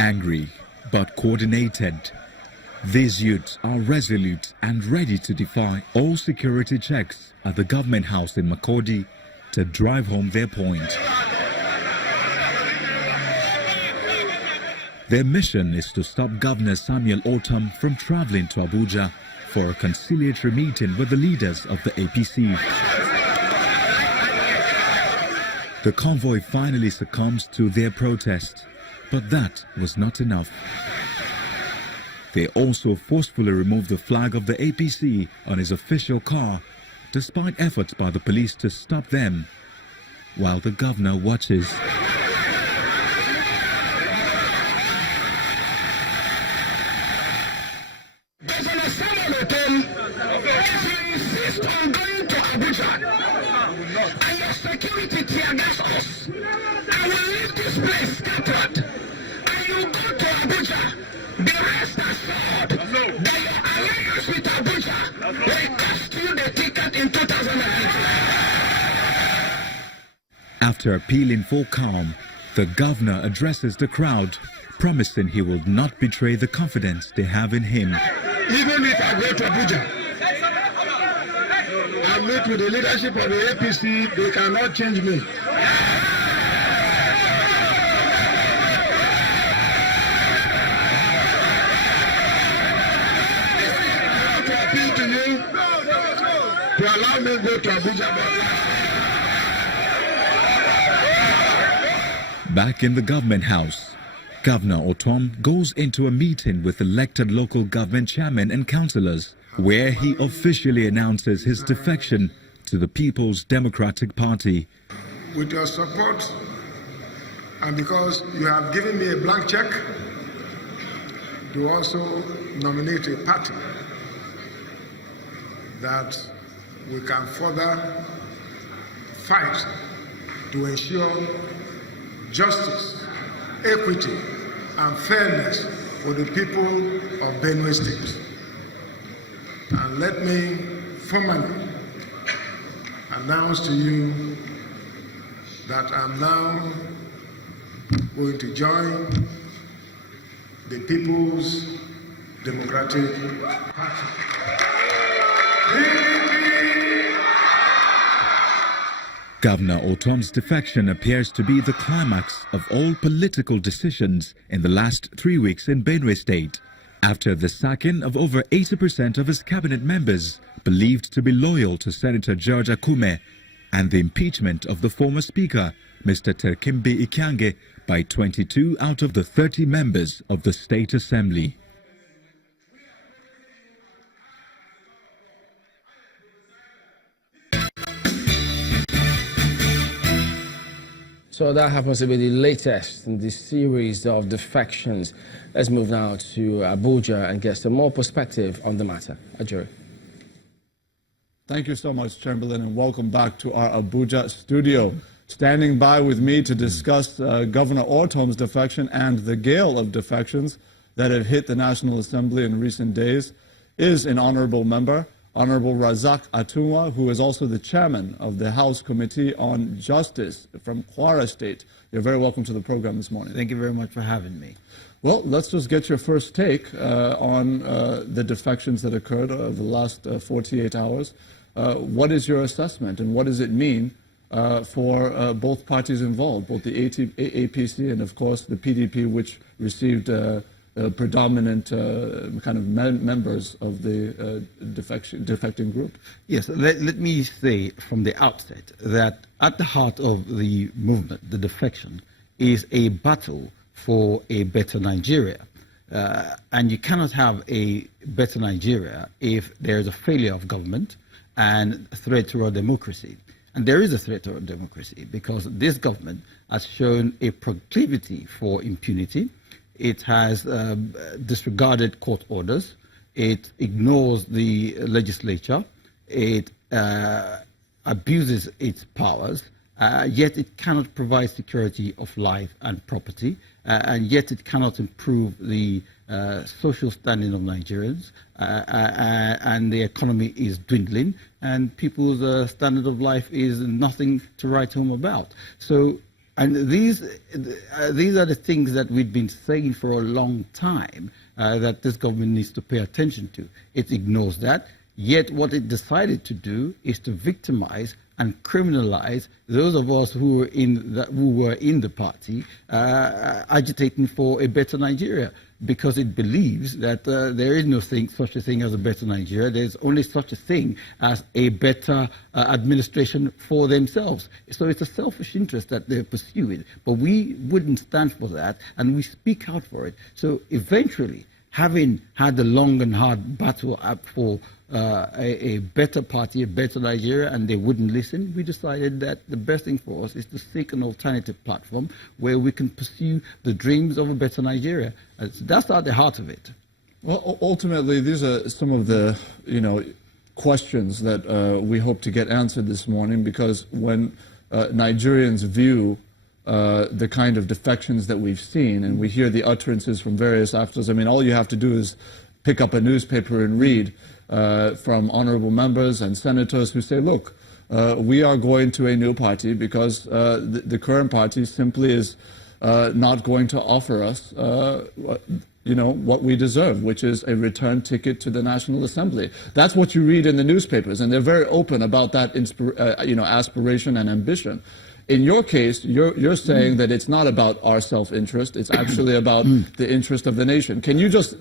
Angry but coordinated, these youths are resolute and ready to defy all security checks at the government house in Makurdi to drive home their point. Their mission is to stop Governor Samuel Ortom from traveling to Abuja for a conciliatory meeting with the leaders of the APC. The convoy finally succumbs to their protest, but that was not enough. They also forcefully removed the flag of the APC on his official car, despite efforts by the police to stop them, while the governor watches. Security tear gas us. I will leave this place scattered. And you go to Abuja. The rest assured that your alliance with Abuja will cost you the ticket in 2018. After appealing for calm, the governor addresses the crowd, promising he will not betray the confidence they have in him. Even if I go to Abuja, I meet with the leadership of the APC, they cannot change me. I want to appeal to you to allow me to go to Abuja. Back in the government house, Governor Ortom goes into a meeting with elected local government chairmen and councillors, where he officially announces his defection to the People's Democratic Party. With your support, and because you have given me a blank check to also nominate a party that we can further fight to ensure justice, equity, and fairness for the people of Benue State. And let me formally announce to you that I'm now going to join the People's Democratic Party. Governor Ortom's defection appears to be the climax of all political decisions in the last 3 weeks in Benue State, after the sacking of over 80% of his cabinet members believed to be loyal to Senator George Akume, and the impeachment of the former speaker, Mr. Terkimbe Ikange, by 22 out of the 30 members of the State Assembly. So that happens to be the latest in this series of defections. Let's move now to Abuja and get some more perspective on the matter. Ajuri. Thank you so much, Chamberlain, and welcome back to our Abuja studio. Standing by with me to discuss Governor Ortom's defection and the gale of defections that have hit the National Assembly in recent days is an honorable member, Honorable Razak Atunwa, who is also the chairman of the House Committee on Justice from Kwara State. You're very welcome to the program this morning. Thank you very much for having me. Well, let's just get your first take on the defections that occurred over the last 48 hours. What is your assessment, and what does it mean for both parties involved, both the APC and, of course, the PDP, which received predominant kind of members of the defecting group? Yes, let me say from the outset that at the heart of the movement, the defection, is a battle for a better Nigeria. And you cannot have a better Nigeria if there is a failure of government and a threat to our democracy. And there is a threat to our democracy because this government has shown a proclivity for impunity. It has disregarded court orders. It ignores the legislature. It abuses its powers. Yet it cannot provide security of life and property. And yet it cannot improve the social standing of Nigerians. And the economy is dwindling. And people's standard of life is nothing to write home about. So And these are the things that we've been saying for a long time that this government needs to pay attention to. It ignores that. Yet what it decided to do is to victimize and criminalize those of us who were in the party agitating for a better Nigeria, because it believes that there is no such a thing as a better Nigeria. There's only such a thing as a better administration for themselves. So it's a selfish interest that they're pursuing. But we wouldn't stand for that, and we speak out for it. So eventually, having had the long and hard battle up for a better party, a better Nigeria, and they wouldn't listen, we decided that the best thing for us is to seek an alternative platform where we can pursue the dreams of a better Nigeria. That's at the heart of it. Well, ultimately, these are some of the, questions that we hope to get answered this morning, because when Nigerians view the kind of defections that we've seen, and we hear the utterances from various actors. I mean, all you have to do is pick up a newspaper and read from honorable members and senators who say, look, we are going to a new party because the current party simply is not going to offer us what we deserve, which is a return ticket to the National Assembly. That's what you read in the newspapers, and they're very open about that aspiration and ambition. In your case, you're saying that it's not about our self-interest, it's actually about the interest of the nation. Can you just